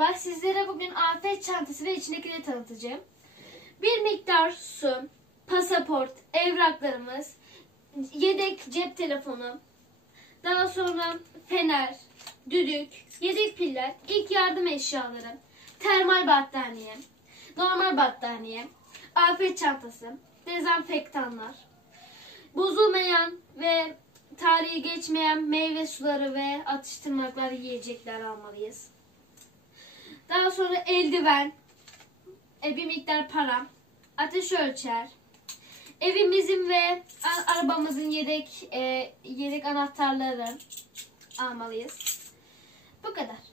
Merhaba, sizlere bugün afet çantası ve içindekileri tanıtacağım. Bir miktar su, pasaport, evraklarımız, yedek cep telefonu, daha sonra fener, düdük, yedek piller, ilk yardım eşyaları, termal battaniye, normal battaniye, afet çantası, dezenfektanlar, bozulmayan ve tarihi geçmeyen meyve suları ve atıştırmalıklar, yiyecekler almalıyız. Daha sonra eldiven, bir miktar para, ateş ölçer, evimizin ve arabamızın yedek anahtarları almalıyız. Bu kadar.